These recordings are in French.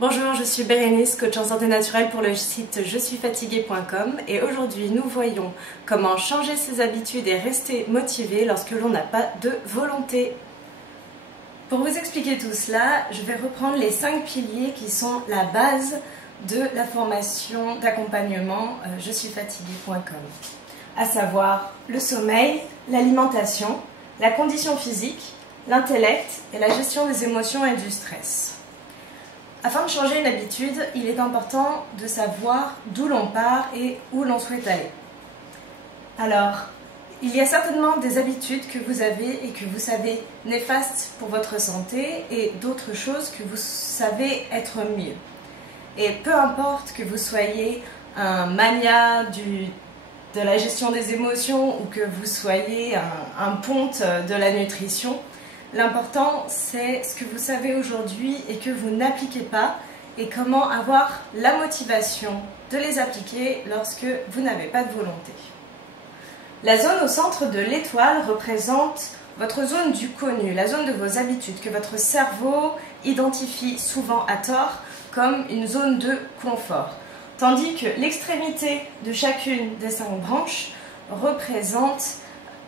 Bonjour, je suis Bérénice, coach en santé naturelle pour le site jesuisfatiguée.com et aujourd'hui nous voyons comment changer ses habitudes et rester motivé lorsque l'on n'a pas de volonté. Pour vous expliquer tout cela, je vais reprendre les 5 piliers qui sont la base de la formation d'accompagnement jesuisfatiguée.com, à savoir le sommeil, l'alimentation, la condition physique, l'intellect et la gestion des émotions et du stress. Afin de changer une habitude, il est important de savoir d'où l'on part et où l'on souhaite aller. Alors, il y a certainement des habitudes que vous avez et que vous savez néfastes pour votre santé et d'autres choses que vous savez être mieux. Et peu importe que vous soyez un mania de la gestion des émotions ou que vous soyez un ponte de la nutrition, l'important, c'est ce que vous savez aujourd'hui et que vous n'appliquez pas et comment avoir la motivation de les appliquer lorsque vous n'avez pas de volonté. La zone au centre de l'étoile représente votre zone du connu, la zone de vos habitudes que votre cerveau identifie souvent à tort comme une zone de confort. Tandis que l'extrémité de chacune des 5 branches représente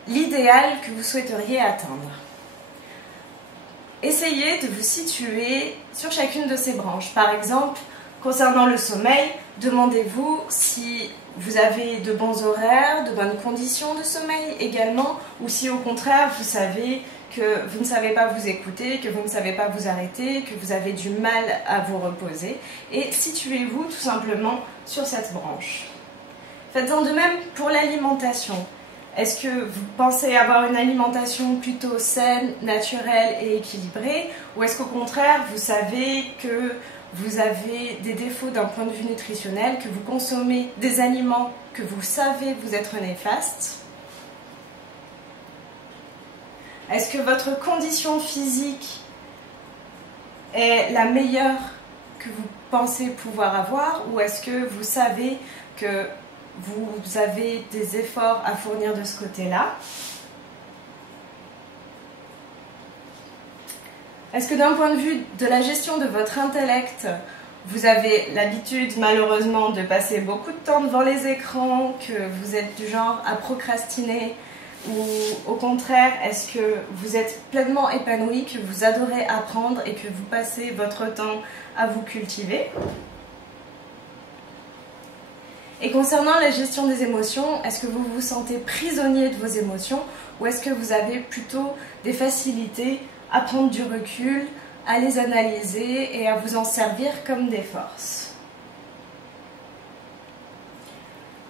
l'idéal que vous souhaiteriez atteindre. Essayez de vous situer sur chacune de ces branches. Par exemple, concernant le sommeil, demandez-vous si vous avez de bons horaires, de bonnes conditions de sommeil également, ou si au contraire vous savez que vous ne savez pas vous écouter, que vous ne savez pas vous arrêter, que vous avez du mal à vous reposer. Et situez-vous tout simplement sur cette branche. Faites-en de même pour l'alimentation. Est-ce que vous pensez avoir une alimentation plutôt saine, naturelle et équilibrée, ou est-ce qu'au contraire, vous savez que vous avez des défauts d'un point de vue nutritionnel, que vous consommez des aliments que vous savez vous être néfastes? Est-ce que votre condition physique est la meilleure que vous pensez pouvoir avoir, ou est-ce que vous savez que vous avez des efforts à fournir de ce côté-là? Est-ce que d'un point de vue de la gestion de votre intellect, vous avez l'habitude malheureusement de passer beaucoup de temps devant les écrans, que vous êtes du genre à procrastiner, ou au contraire, est-ce que vous êtes pleinement épanoui, que vous adorez apprendre et que vous passez votre temps à vous cultiver? Et concernant la gestion des émotions, est-ce que vous vous sentez prisonnier de vos émotions ou est-ce que vous avez plutôt des facilités à prendre du recul, à les analyser et à vous en servir comme des forces?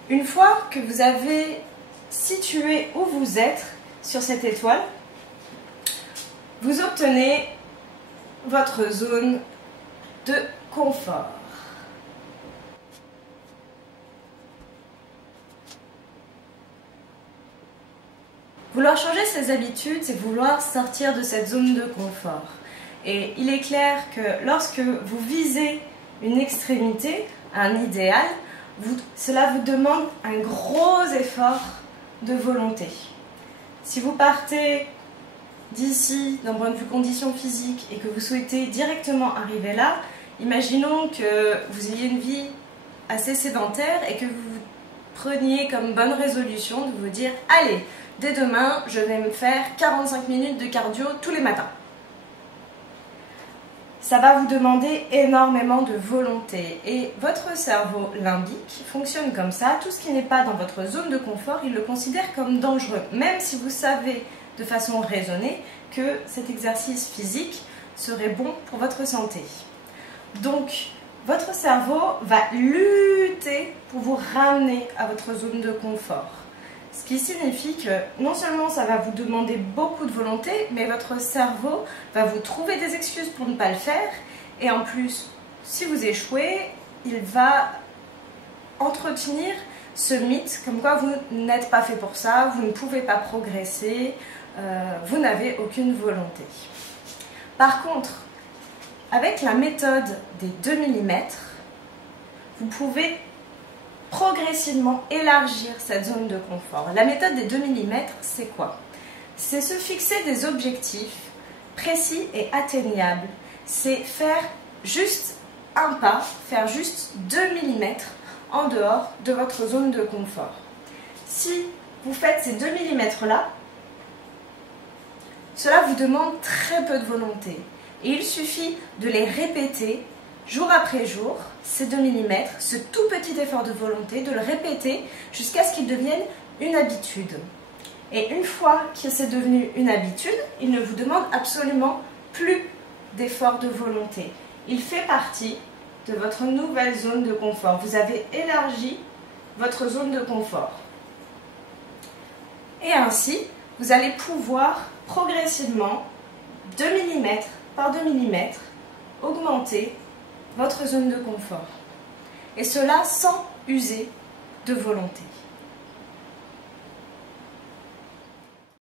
Une fois que vous avez situé où vous êtes sur cette étoile, vous obtenez votre zone de confort. Vouloir changer ses habitudes, c'est vouloir sortir de cette zone de confort. Et il est clair que lorsque vous visez une extrémité, un idéal, cela vous demande un gros effort de volonté. Si vous partez d'ici d'un point de vue condition physique et que vous souhaitez directement arriver là, imaginons que vous ayez une vie assez sédentaire et que vous preniez comme bonne résolution de vous dire « Allez, dès demain, je vais me faire 45 minutes de cardio tous les matins. » Ça va vous demander énormément de volonté et votre cerveau limbique fonctionne comme ça. Tout ce qui n'est pas dans votre zone de confort, il le considère comme dangereux, même si vous savez de façon raisonnée que cet exercice physique serait bon pour votre santé. Donc, votre cerveau va lutter pour vous ramener à votre zone de confort. Ce qui signifie que non seulement ça va vous demander beaucoup de volonté, mais votre cerveau va vous trouver des excuses pour ne pas le faire. Et en plus, si vous échouez, il va entretenir ce mythe comme quoi vous n'êtes pas fait pour ça, vous ne pouvez pas progresser, vous n'avez aucune volonté. Par contre, avec la méthode des 2 mm, vous pouvez progressivement élargir cette zone de confort. La méthode des 2 mm, c'est quoi? C'est se fixer des objectifs précis et atteignables. C'est faire juste un pas, faire juste 2 mm en dehors de votre zone de confort. Si vous faites ces 2 mm là, cela vous demande très peu de volonté. Et il suffit de les répéter jour après jour, ces 2 mm, ce tout petit effort de volonté, de le répéter jusqu'à ce qu'il devienne une habitude. Et une fois que c'est devenu une habitude, il ne vous demande absolument plus d'effort de volonté. Il fait partie de votre nouvelle zone de confort. Vous avez élargi votre zone de confort. Et ainsi, vous allez pouvoir progressivement, 2 mm par 2 mm, augmenter votre zone de confort. Et cela sans user de volonté.